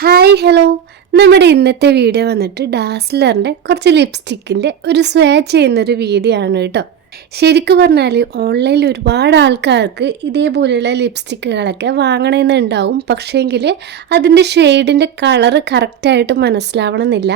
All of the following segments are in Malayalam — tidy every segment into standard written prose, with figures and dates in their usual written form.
ഹായ് ഹലോ, നമ്മുടെ ഇന്നത്തെ വീഡിയോ വന്നിട്ട് ഡാസ്ലറിൻ്റെ കുറച്ച് ലിപ്സ്റ്റിക്കിൻ്റെ ഒരു സ്വാച്ച് ചെയ്യുന്നൊരു വീഡിയോ ആണ് കേട്ടോ. ശരിക്കും പറഞ്ഞാൽ ഓൺലൈനിൽ ഒരുപാട് ആൾക്കാർക്ക് ഇതേപോലെയുള്ള ലിപ്സ്റ്റിക്കുകളൊക്കെ വാങ്ങണമെന്നുണ്ടാവും. പക്ഷേങ്കിൽ അതിൻ്റെ ഷെയ്ഡിൻ്റെ കളറ് കറക്റ്റായിട്ട് മനസ്സിലാവണമെന്നില്ല.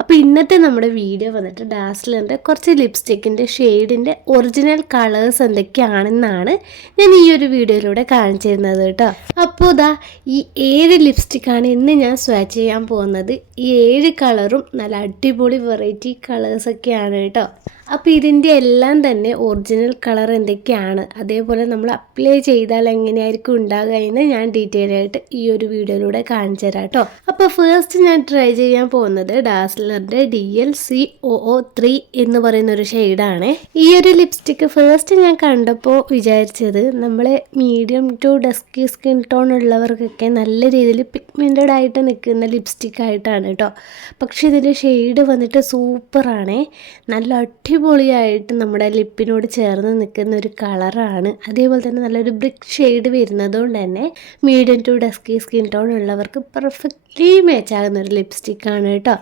അപ്പോൾ ഇന്നത്തെ നമ്മുടെ വീഡിയോ വന്നിട്ട് ഡാസ്ലറിൻ്റെ കുറച്ച് ലിപ്സ്റ്റിക്കിൻ്റെ ഷെയ്ഡിൻ്റെ ഒറിജിനൽ കളേഴ്സ് എന്തൊക്കെയാണെന്നാണ് ഞാൻ ഈ ഒരു വീഡിയോയിലൂടെ കാണിച്ചു തരുന്നത് കേട്ടോ. അപ്പോൾ ഇതാ ഈ 7 ലിപ്സ്റ്റിക്കാണ് ഇന്ന് ഞാൻ സ്വാച്ച് ചെയ്യാൻ പോകുന്നത്. ഈ 7 കളറും നല്ല അടിപൊളി വെറൈറ്റി കളേഴ്സൊക്കെയാണ് കേട്ടോ. അപ്പോൾ ഇതിൻ്റെ എല്ലാം തന്നെ ഒറിജിനൽ കളർ എന്തൊക്കെയാണ്, അതേപോലെ നമ്മൾ അപ്ലൈ ചെയ്താൽ എങ്ങനെയായിരിക്കും ഉണ്ടാകുക എന്ന് ഞാൻ ഡീറ്റെയിൽ ആയിട്ട് ഈ ഒരു വീഡിയോയിലൂടെ കാണിച്ചു തരാം കേട്ടോ. അപ്പോൾ ഫസ്റ്റ് ഞാൻ ട്രൈ ചെയ്യാൻ പോകുന്നത് ഡാസ്ലറിൻ്റെ DL-COO3 എന്ന് പറയുന്ന ഒരു ഷെയ്ഡാണ്. ഈ ഒരു ലിപ്സ്റ്റിക്ക് ഫസ്റ്റ് ഞാൻ കണ്ടപ്പോൾ വിചാരിച്ചത് നമ്മളെ medium to dusky skin tone ഉള്ളവർക്കൊക്കെ നല്ല രീതിയിൽ പിഗ്മെൻറ്റഡ് ആയിട്ട് നിൽക്കുന്ന ലിപ്സ്റ്റിക് ആയിട്ടാണ് കേട്ടോ. പക്ഷേ ഇതിൻ്റെ ഷെയ്ഡ് വന്നിട്ട് സൂപ്പറാണ്. നല്ല അടിപൊളിയായിട്ട് നമ്മുടെ ലിപ്പിനോട് ചേർന്ന് നിൽക്കുന്ന ഒരു കളറാണ്. അതേപോലെ തന്നെ നല്ലൊരു ബ്രിക്ക് ഷെയ്ഡ് വരുന്നതുകൊണ്ട് തന്നെ medium to dusky skin tone ഉള്ളവർക്ക് പെർഫെക്റ്റ്ലി മാച്ച് ആകുന്ന ഒരു ലിപ്സ്റ്റിക്കാണ് കേട്ടോ.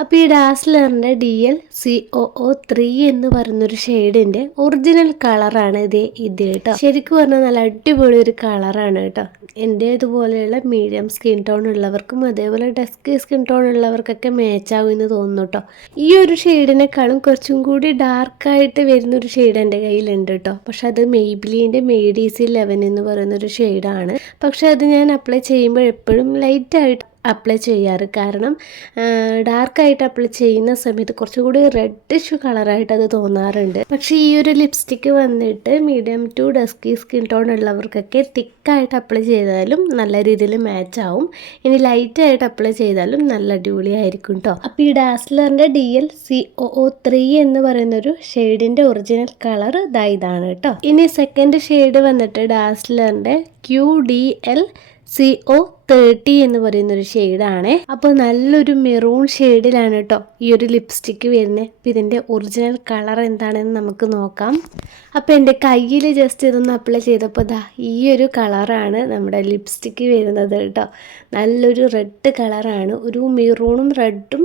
അപ്പോൾ ഈ ഡാസ്ലറിൻ്റെ DL-COO3 എന്ന് പറയുന്നൊരു ഷെയ്ഡിൻ്റെ ഒറിജിനൽ കളറാണ് ഇത് കേട്ടോ. ശരിക്കും പറഞ്ഞാൽ നല്ല അടിപൊളി ഒരു കളറാണ് കേട്ടോ. എൻ്റെ ഇതുപോലെയുള്ള മീഡിയം സ്കിൻ ടോൺ ഉള്ളവർക്കും അതേപോലെ ഡസ്കി സ്കിൻ ടോൺ ഉള്ളവർക്കൊക്കെ മാച്ചാകും എന്ന് തോന്നുന്നു കേട്ടോ. ഈ ഒരു ഷെയ്ഡിനേക്കാളും കുറച്ചും കൂടി ഡാർക്കായിട്ട് വരുന്നൊരു ഷെയ്ഡ് എൻ്റെ കയ്യിലുണ്ട് കേട്ടോ. പക്ഷെ അത് മെയ്ബിലിൻ്റെ MEDC11 എന്ന് പറയുന്നൊരു ഷെയ്ഡാണ്. പക്ഷെ അത് ഞാൻ അപ്ലൈ ചെയ്യുമ്പോൾ എപ്പോഴും ലൈറ്റായിട്ട് അപ്ലൈ ചെയ്യാറ്. കാരണം ഡാർക്കായിട്ട് അപ്ലൈ ചെയ്യുന്ന സമയത്ത് കുറച്ചുകൂടി റെഡിഷ് കളറായിട്ട് അത് തോന്നാറുണ്ട്. പക്ഷേ ഈ ഒരു ലിപ്സ്റ്റിക്ക് വന്നിട്ട് medium to dusky skin tone ഉള്ളവർക്കൊക്കെ തിക്കായിട്ട് അപ്ലൈ ചെയ്താലും നല്ല രീതിയിൽ മാച്ച് ആവും. ഇനി ലൈറ്റായിട്ട് അപ്ലൈ ചെയ്താലും നല്ല അടിപൊളിയായിരിക്കും കേട്ടോ. അപ്പോൾ ഈ ഡാസ്ലറിൻ്റെ DL-COO3 എന്ന് പറയുന്നൊരു ഷെയ്ഡിൻ്റെ ഒറിജിനൽ കളർ ഇതാണ് കേട്ടോ. ഇനി സെക്കൻഡ് ഷെയ്ഡ് വന്നിട്ട് ഡാസ്ലറിൻ്റെ QDL-CO30 എന്ന് പറയുന്നൊരു ഷെയ്ഡാണ്. അപ്പോൾ നല്ലൊരു മെറൂൺ ഷെയ്ഡിലാണ് കേട്ടോ ഈ ഒരു ലിപ്സ്റ്റിക്ക് വരുന്നത്. അപ്പോൾ ഇതിൻ്റെ ഒറിജിനൽ കളർ എന്താണെന്ന് നമുക്ക് നോക്കാം. അപ്പോൾ എൻ്റെ കയ്യിൽ ജസ്റ്റ് ഇതൊന്ന് അപ്ലൈ ചെയ്തപ്പോൾ ഈ ഒരു കളറാണ് നമ്മുടെ ലിപ്സ്റ്റിക്ക് വരുന്നത് കേട്ടോ. നല്ലൊരു റെഡ് കളറാണ്, ഒരു മെറൂണും റെഡും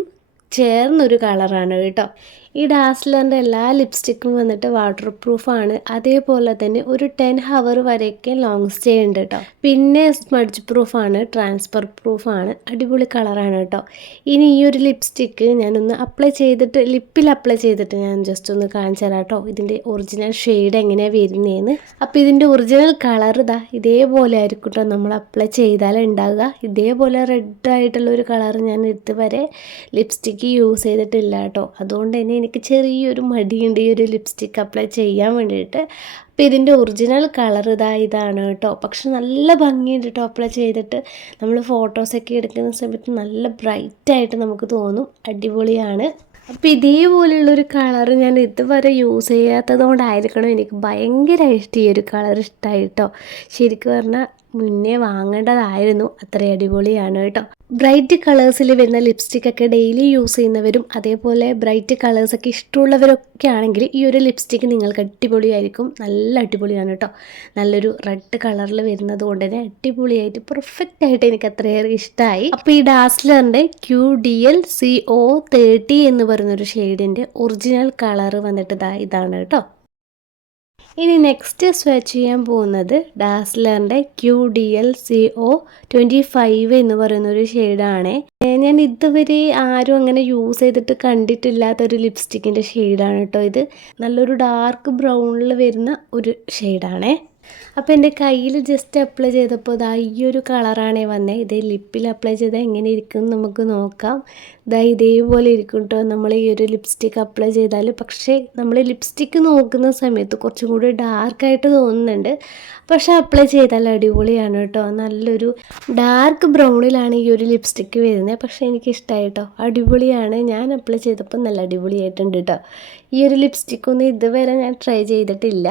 ചേർന്നൊരു കളറാണ് കേട്ടോ. ഈ ഡാസ്ലറിൻ്റെ എല്ലാ ലിപ്സ്റ്റിക്കും വന്നിട്ട് വാട്ടർ പ്രൂഫാണ്. അതേപോലെ തന്നെ ഒരു 10 hour വരെയൊക്കെ ലോങ് സ്റ്റേ ഉണ്ട് കേട്ടോ. പിന്നെ സ്മഡ്ജ് പ്രൂഫാണ്, ട്രാൻസ്ഫർ പ്രൂഫാണ്. അടിപൊളി കളറാണ് കേട്ടോ. ഇനി ഈ ഒരു ലിപ്സ്റ്റിക്ക് ഞാനൊന്ന് അപ്ലൈ ചെയ്തിട്ട് ലിപ്പിൽ അപ്ലൈ ചെയ്തിട്ട് ഞാൻ ജസ്റ്റ് ഒന്ന് കാണിച്ചു തരാം കേട്ടോ ഇതിൻ്റെ ഒറിജിനൽ ഷെയ്ഡ് എങ്ങനെയാണ് വരുന്നതെന്ന്. അപ്പോൾ ഇതിൻ്റെ ഒറിജിനൽ കളർ ഇതേപോലെ ആയിരിക്കും കേട്ടോ നമ്മൾ അപ്ലൈ ചെയ്താൽ ഉണ്ടാകുക. ഇതേപോലെ റെഡായിട്ടുള്ള ഒരു കളർ ഞാൻ ഇതുവരെ ലിപ്സ്റ്റിക്ക് യൂസ് ചെയ്തിട്ടില്ല കേട്ടോ. അതുകൊണ്ട് തന്നെ എനിക്ക് ചെറിയൊരു മടിയുണ്ട് ഈ ഒരു ലിപ്സ്റ്റിക്ക് അപ്ലൈ ചെയ്യാൻ വേണ്ടിയിട്ട്. അപ്പോൾ ഇതിൻ്റെ ഒറിജിനൽ കളർ ഇതാണ് കേട്ടോ. പക്ഷെ നല്ല ഭംഗിയുണ്ട് കേട്ടോ അപ്ലൈ ചെയ്തിട്ട്. നമ്മൾ ഫോട്ടോസൊക്കെ എടുക്കുന്ന സമയത്ത് നല്ല ബ്രൈറ്റായിട്ട് നമുക്ക് തോന്നും. അടിപൊളിയാണ്. അപ്പോൾ ഇതേപോലെയുള്ളൊരു കളർ ഞാൻ ഇതുവരെ യൂസ് ചെയ്യാത്തത് കൊണ്ടായിരിക്കണം എനിക്ക് ഭയങ്കരമായിട്ട് ഈ ഒരു കളർ ഇഷ്ടമായി കേട്ടോ. ശരിക്കും പറഞ്ഞാൽ മുന്നേ വാങ്ങേണ്ടതായിരുന്നു. അത്രയും അടിപൊളിയാണ് കേട്ടോ. ബ്രൈറ്റ് കളേഴ്സിൽ വരുന്ന ലിപ്സ്റ്റിക്കൊക്കെ ഡെയിലി യൂസ് ചെയ്യുന്നവരും അതേപോലെ ബ്രൈറ്റ് കളേഴ്സൊക്കെ ഇഷ്ടമുള്ളവരൊക്കെ ആണെങ്കിൽ ഈ ഒരു ലിപ്സ്റ്റിക്ക് നിങ്ങൾക്ക് അടിപൊളിയായിരിക്കും. നല്ല അടിപൊളിയാണ് കേട്ടോ. നല്ലൊരു റെഡ് കളറിൽ വരുന്നത് കൊണ്ട് തന്നെ അടിപൊളിയായിട്ട് പെർഫെക്റ്റ് ആയിട്ട് എനിക്ക് അത്രയേറെ ഇഷ്ടമായി. അപ്പോൾ ഈ ഡാസ്ലറിൻ്റെ QDL-CO30 എന്ന് പറയുന്നൊരു ഷെയ്ഡിൻ്റെ ഒറിജിനൽ കളർ വന്നിട്ട് ഇതാണ് കേട്ടോ. ഇനി നെക്സ്റ്റ് സ്വാച്ച് ചെയ്യാൻ പോകുന്നത് ഡാസ്ലറിൻ്റെ QDL-CO25 എന്ന് പറയുന്നൊരു ഷെയ്ഡാണ്. ഞാൻ ഇതുവരെ ആരും അങ്ങനെ യൂസ് ചെയ്തിട്ട് കണ്ടിട്ടില്ലാത്തൊരു ലിപ്സ്റ്റിക്കിൻ്റെ ഷെയ്ഡാണ് കേട്ടോ ഇത്. നല്ലൊരു ഡാർക്ക് ബ്രൗണിൽ വരുന്ന ഒരു ഷെയ്ഡാണേ. അപ്പോൾ എൻ്റെ കയ്യിൽ ജസ്റ്റ് അപ്ലൈ ചെയ്തപ്പോൾ ഈ ഒരു കളറാണേ വന്നത്. ഇത് ലിപ്പിൽ അപ്ലൈ ചെയ്താൽ എങ്ങനെ ഇരിക്കും നമുക്ക് നോക്കാം. ഇതേപോലെ ഇരിക്കും കേട്ടോ നമ്മൾ ഈ ഒരു ലിപ്സ്റ്റിക്ക് അപ്ലൈ ചെയ്താൽ. പക്ഷേ നമ്മൾ ലിപ്സ്റ്റിക്ക് നോക്കുന്ന സമയത്ത് കുറച്ചും കൂടി ഡാർക്കായിട്ട് തോന്നുന്നുണ്ട്. പക്ഷേ അപ്ലൈ ചെയ്താൽ അടിപൊളിയാണ് കേട്ടോ. നല്ലൊരു ഡാർക്ക് ബ്രൗണിലാണ് ഈ ഒരു ലിപ്സ്റ്റിക്ക് വരുന്നത്. പക്ഷേ എനിക്കിഷ്ടമായി കേട്ടോ. അടിപൊളിയാണ്. ഞാൻ അപ്ലൈ ചെയ്തപ്പോൾ നല്ല അടിപൊളിയായിട്ടുണ്ട് കേട്ടോ. ഈ ഒരു ലിപ്സ്റ്റിക്കൊന്നും ഇതുവരെ ഞാൻ ട്രൈ ചെയ്തിട്ടില്ല.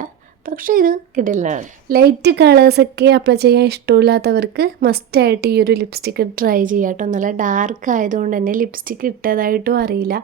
പക്ഷേ ഇത് കിടിലാണ്. ലൈറ്റ് കളേഴ്സൊക്കെ അപ്ലൈ ചെയ്യാൻ ഇഷ്ടമില്ലാത്തവർക്ക് മസ്റ്റായിട്ട് ഈ ഒരു ലിപ്സ്റ്റിക്ക് ട്രൈ ചെയ്യാം കേട്ടോ. നല്ല ഡാർക്ക് ആയതുകൊണ്ട് തന്നെ ലിപ്സ്റ്റിക്ക് ഇട്ടതായിട്ടും അറിയില്ല.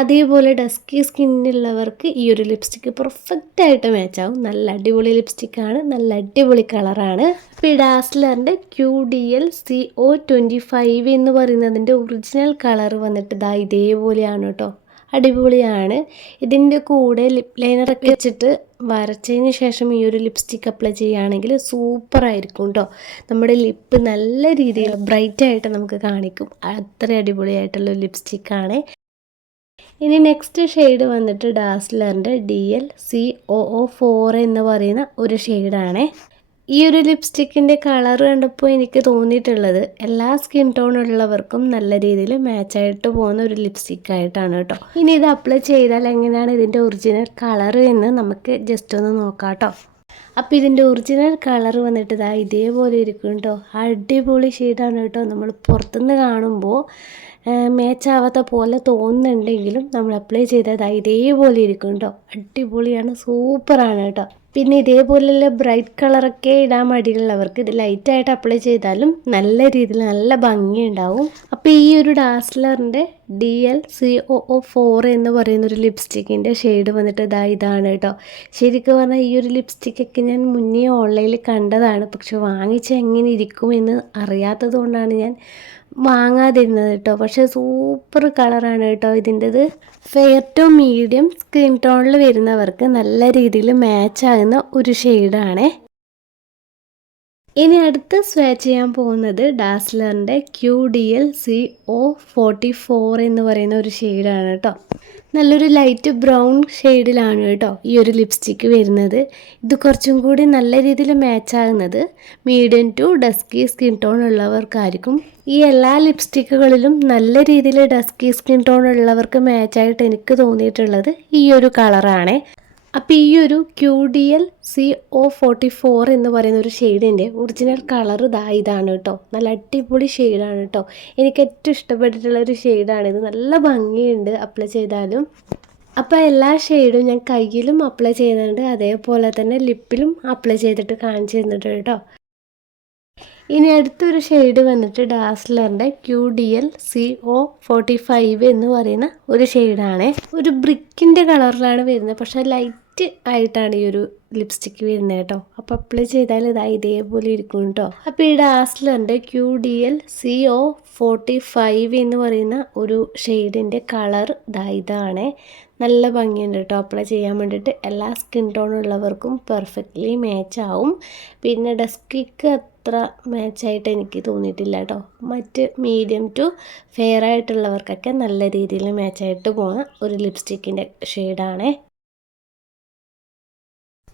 അതേപോലെ ഡസ്കി സ്കിന്നുള്ളവർക്ക് ഈ ഒരു ലിപ്സ്റ്റിക്ക് പെർഫെക്റ്റായിട്ട് മാച്ചാവും. നല്ല അടിപൊളി ലിപ്സ്റ്റിക്കാണ്, നല്ല അടിപൊളി കളറാണ്. ഇപ്പോൾ ഈ ഡാസ്ലറിൻ്റെ QDL CO25 എന്ന് പറയുന്നതിൻ്റെ ഒറിജിനൽ കളർ വന്നിട്ട് ഇതാ ഇതേപോലെയാണ് കേട്ടോ. അടിപൊളിയാണ്. ഇതിൻ്റെ കൂടെ ലിപ് ലൈനറൊക്കെ വെച്ചിട്ട് വരച്ചതിന് ശേഷം ഈ ഒരു ലിപ്സ്റ്റിക്ക് അപ്ലൈ ചെയ്യുകയാണെങ്കിൽ സൂപ്പറായിരിക്കും കേട്ടോ. നമ്മുടെ ലിപ്പ് നല്ല രീതിയിൽ ബ്രൈറ്റായിട്ട് നമുക്ക് കാണിക്കും. അത്ര അടിപൊളിയായിട്ടുള്ള ലിപ്സ്റ്റിക്കാണ്. ഇനി നെക്സ്റ്റ് ഷെയ്ഡ് വന്നിട്ട് ഡാസ്ലറിൻ്റെ DL COO4 എന്ന് പറയുന്ന ഒരു ഷെയ്ഡാണ്. ഈ ഒരു ലിപ്സ്റ്റിക്കിൻ്റെ കളർ കണ്ടപ്പോൾ എനിക്ക് തോന്നിയിട്ടുള്ളത് എല്ലാ സ്കിൻ ടോണുള്ളവർക്കും നല്ല രീതിയിൽ മാച്ചായിട്ട് പോകുന്ന ഒരു ലിപ്സ്റ്റിക്കായിട്ടാണ് കേട്ടോ. ഇനി ഇത് അപ്ലൈ ചെയ്താൽ എങ്ങനെയാണ് ഇതിൻ്റെ ഒറിജിനൽ കളർ എന്ന് നമുക്ക് ജസ്റ്റ് ഒന്ന് നോക്കാം കേട്ടോ. അപ്പോൾ ഇതിൻ്റെ ഒറിജിനൽ കളർ വന്നിട്ട് ഇതാ ഇതേപോലെ ഇരിക്കും കേട്ടോ. അടിപൊളി ഷെയ്ഡാണ് കേട്ടോ. നമ്മൾ പുറത്തുനിന്ന് കാണുമ്പോൾ മാച്ചാവാത്ത പോലെ തോന്നുന്നുണ്ടെങ്കിലും നമ്മൾ അപ്ലൈ ചെയ്താൽ ഇതേപോലെ ഇരിക്കും കേട്ടോ. അടിപൊളിയാണ്, സൂപ്പറാണ് കേട്ടോ. പിന്നെ ഇതേപോലെയുള്ള ബ്രൈറ്റ് കളറൊക്കെ ഇടാൻ മടിയുള്ളവർക്ക് ഇത് ലൈറ്റായിട്ട് അപ്ലൈ ചെയ്താലും നല്ല രീതിയിൽ നല്ല ഭംഗിയുണ്ടാവും. അപ്പോൾ ഈ ഒരു ഡാസ്ലറിൻ്റെ DL COO4 എന്ന് പറയുന്നൊരു ലിപ്സ്റ്റിക്കിൻ്റെ ഷെയ്ഡ് വന്നിട്ട് ഇതാണ് കേട്ടോ. ശരിക്കും പറഞ്ഞാൽ ഈ ഒരു ലിപ്സ്റ്റിക്കൊക്കെ ഞാൻ മുന്നേ ഓൺലൈനിൽ കണ്ടതാണ്. പക്ഷെ വാങ്ങിച്ച് എങ്ങനെ ഇരിക്കുമെന്ന് അറിയാത്തത് കൊണ്ടാണ് ഞാൻ വാങ്ങാതിരുന്നത് കേട്ടോ. പക്ഷേ സൂപ്പർ കളറാണ് കേട്ടോ ഇതിൻ്റെത്. ഫെയർ ടു മീഡിയം സ്കിൻ ടോണിൽ വരുന്നവർക്ക് നല്ല രീതിയിൽ മാച്ചാകുന്ന ഒരു ഷെയ്ഡാണ്. ഇനി അടുത്ത് സ്വാച്ച് ചെയ്യാൻ പോകുന്നത് ഡാസ്ലറിൻ്റെ QDL CO44 എന്ന് പറയുന്ന ഒരു ഷെയ്ഡാണ് കേട്ടോ. നല്ലൊരു ലൈറ്റ് ബ്രൗൺ ഷെയ്ഡിലാണ് കേട്ടോ ഈ ഒരു ലിപ്സ്റ്റിക്ക് വരുന്നത്. ഇത് കുറച്ചും കൂടി നല്ല രീതിയിൽ മാച്ചാകുന്നത് medium to dusky skin tone ഉള്ളവർക്കായിരിക്കും. ഈ എല്ലാ ലിപ്സ്റ്റിക്കുകളിലും നല്ല രീതിയിൽ ഡസ്കി സ്കിൻ ടോൺ ഉള്ളവർക്ക് മാച്ചായിട്ട് എനിക്ക് തോന്നിയിട്ടുള്ളത് ഈ ഒരു കളറാണ്. അപ്പോൾ ഈ ഒരു QDL COO44 എന്ന് പറയുന്ന ഒരു ഷെയ്ഡിൻ്റെ ഒറിജിനൽ കളർ ഇതാണ് കേട്ടോ. നല്ല അടിപൊളി ഷെയ്ഡാണ് കേട്ടോ. എനിക്ക് ഏറ്റവും ഇഷ്ടപ്പെട്ടിട്ടുള്ള ഒരു ഷെയ്ഡാണിത്. നല്ല ഭംഗിയുണ്ട് അപ്ലൈ ചെയ്താലും. അപ്പോൾ എല്ലാ ഷെയ്ഡും ഞാൻ കയ്യിലും അപ്ലൈ ചെയ്യുന്നുണ്ട്, അതേപോലെ തന്നെ ലിപ്പിലും അപ്ലൈ ചെയ്തിട്ട് കാണിച്ചു തന്നിട്ടുണ്ട് കേട്ടോ. ഇനി അടുത്തൊരു ഷെയ്ഡ് വന്നിട്ട് ഡാസ്ലറിൻ്റെ QDL CO45 എന്ന് പറയുന്ന ഒരു ഷെയ്ഡാണ്. ഒരു ബ്രിക്കിൻ്റെ കളറിലാണ് വരുന്നത്, പക്ഷേ ലൈറ്റ് ആയിട്ടാണ് ഈ ഒരു ലിപ്സ്റ്റിക്ക് വരുന്നത് കേട്ടോ. അപ്പോൾ അപ്ലൈ ചെയ്താൽ ഇതേപോലെ ഇരിക്കും കേട്ടോ. അപ്പോൾ ഈ ഡാസ്ലറിൻ്റെ QDL CO45 എന്ന് പറയുന്ന ഒരു ഷെയ്ഡിൻ്റെ കളർ ഇതാണ്. നല്ല ഭംഗിയുണ്ട് കേട്ടോ അപ്ലൈ ചെയ്യാൻ വേണ്ടിയിട്ട്. എല്ലാ സ്കിൻ ടോണുള്ളവർക്കും പെർഫെക്റ്റ്ലി മാച്ചാവും. പിന്നെ ഡസ്കിക്ക് അത്ര മാച്ചായിട്ട് എനിക്ക് തോന്നിയിട്ടില്ല കേട്ടോ. മറ്റ് മീഡിയം ടു ഫെയർ ആയിട്ടുള്ളവർക്കൊക്കെ നല്ല രീതിയിൽ മാച്ചായിട്ട് പോകുന്ന ഒരു ലിപ്സ്റ്റിക്കിൻ്റെ ഷെയ്ഡാണ്.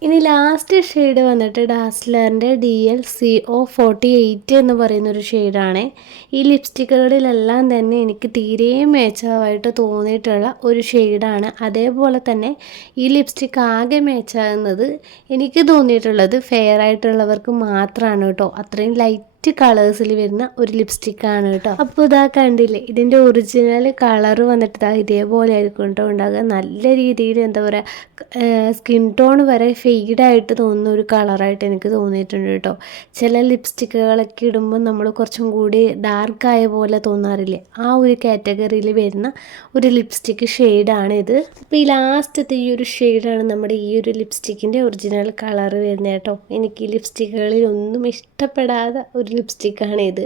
ഇനി ലാസ്റ്റ് ഷെയ്ഡ് വന്നിട്ട് ഡാസ്ലറിൻ്റെ DL CO48 എന്ന് പറയുന്നൊരു ഷെയ്ഡാണ്. ഈ ലിപ്സ്റ്റിക്കുകളിലെല്ലാം തന്നെ എനിക്ക് തീരെ മാച്ചാവായിട്ട് തോന്നിയിട്ടുള്ള ഒരു ഷെയ്ഡാണ്. അതേപോലെ തന്നെ ഈ ലിപ്സ്റ്റിക്ക് ആകെ മാച്ചാകുന്നത് എനിക്ക് തോന്നിയിട്ടുള്ളത് ഫെയർ ആയിട്ടുള്ളവർക്ക് മാത്രമാണ് കേട്ടോ. അത്രയും ലൈറ്റ് കളേഴ്സിൽ വരുന്ന ഒരു ലിപ്സ്റ്റിക്കാണ് കേട്ടോ. അപ്പോൾ ഇതാ കണ്ടില്ലേ, ഇതിൻ്റെ ഒറിജിനൽ കളർ വന്നിട്ട് ഇതേപോലെ ആയിരിക്കും കേട്ടോ ഉണ്ടാകുക. നല്ല രീതിയിൽ എന്താ പറയുക, സ്കിൻ ടോൺ വരെ ഫെയ്ഡായിട്ട് തോന്നുന്ന ഒരു കളറായിട്ട് എനിക്ക് തോന്നിയിട്ടുണ്ട് കേട്ടോ. ചില ലിപ്സ്റ്റിക്കുകളൊക്കെ ഇടുമ്പോൾ നമ്മൾ കുറച്ചും കൂടി ഡാർക്കായ പോലെ തോന്നാറില്ലേ, ആ ഒരു കാറ്റഗറിയിൽ വരുന്ന ഒരു ലിപ്സ്റ്റിക്ക് ഷെയ്ഡാണ് ഇത്. അപ്പോൾ ഈ ലാസ്റ്റത്തെ ഈ ഒരു ഷെയ്ഡാണ് നമ്മുടെ ഈ ഒരു ലിപ്സ്റ്റിക്കിൻ്റെ ഒറിജിനൽ കളർ വരുന്നത് കേട്ടോ. എനിക്ക് ഈ ലിപ്സ്റ്റിക്കുകളിൽ ഒന്നും ഇഷ്ടപ്പെടാതെ ഒരു ലിപ്സ്റ്റിക്കാണ് ഇത്.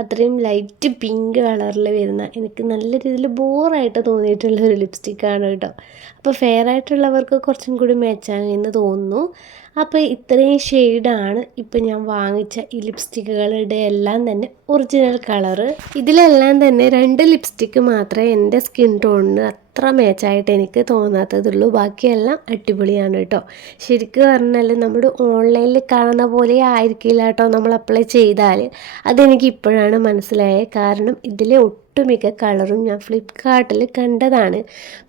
അത്രയും ലൈറ്റ് പിങ്ക് കളറിൽ വരുന്ന എനിക്ക് നല്ല രീതിയിൽ ബോറായിട്ട് തോന്നിയിട്ടുള്ള ഒരു ലിപ്സ്റ്റിക്കാണ് കേട്ടോ. അപ്പോൾ ഫെയർ ആയിട്ടുള്ളവർക്ക് കുറച്ചും കൂടി മാച്ചാകും എന്ന് തോന്നുന്നു. അപ്പോൾ ഇത്രയും ഷെയ്ഡാണ് ഇപ്പം ഞാൻ വാങ്ങിച്ച ഈ ലിപ്സ്റ്റിക്കുകളുടെ എല്ലാം തന്നെ ഒറിജിനൽ കളറ്. ഇതിലെല്ലാം തന്നെ 2 ലിപ്സ്റ്റിക്ക് മാത്രമേ എൻ്റെ സ്കിൻ ടോണിന് അത്ര മാച്ചായിട്ട് എനിക്ക് തോന്നാത്തതുള്ളൂ. ബാക്കിയെല്ലാം അടിപൊളിയാണ് കേട്ടോ. ശരിക്കും പറഞ്ഞാൽ നമ്മുടെ ഓൺലൈനിൽ കാണുന്ന പോലെ ആയിരിക്കില്ല കേട്ടോ നമ്മൾ അപ്ലൈ ചെയ്താൽ. അതെനിക്ക് ഇപ്പോഴാണ് മനസ്സിലായത്. കാരണം ഇതിലെ ഒട്ടുമിക്ക കളറും ഞാൻ ഫ്ലിപ്കാർട്ടിൽ കണ്ടതാണ്.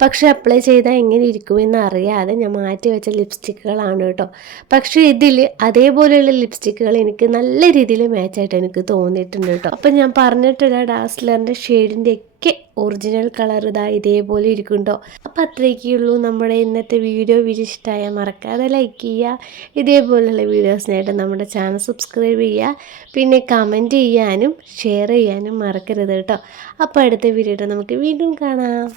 പക്ഷെ അപ്ലൈ ചെയ്താൽ എങ്ങനെ ഇരിക്കുമെന്ന് അറിയാതെ ഞാൻ മാറ്റി വെച്ച ലിപ്സ്റ്റിക്കുകളാണ് കേട്ടോ. പക്ഷേ ഇതിൽ അതേപോലെയുള്ള ലിപ്സ്റ്റിക്കുകൾ എനിക്ക് നല്ല രീതിയിൽ മാച്ചായിട്ട് എനിക്ക് തോന്നിയിട്ടുണ്ട് കേട്ടോ. അപ്പം ഞാൻ പറഞ്ഞിട്ടുള്ള ഡാസ്ലറിൻ്റെ ഷെയ്ഡിൻ്റെയൊക്കെ ഒക്കെ ഒറിജിനൽ കളർ ഇതാ ഇതേപോലെ ഇരിക്കും കേട്ടോ. അപ്പോൾ അത്രയൊക്കെയുള്ളൂ നമ്മുടെ ഇന്നത്തെ വീഡിയോ ഇഷ്ടമായാൽ മറക്കാതെ ലൈക്ക് ചെയ്യുക. ഇതേപോലെയുള്ള വീഡിയോസിനായിട്ട് നമ്മുടെ ചാനൽ സബ്സ്ക്രൈബ് ചെയ്യുക. പിന്നെ കമൻറ്റ് ചെയ്യാനും ഷെയർ ചെയ്യാനും മറക്കരുത് കേട്ടോ. അപ്പോൾ അടുത്ത വീഡിയോ നമുക്ക് വീണ്ടും കാണാം.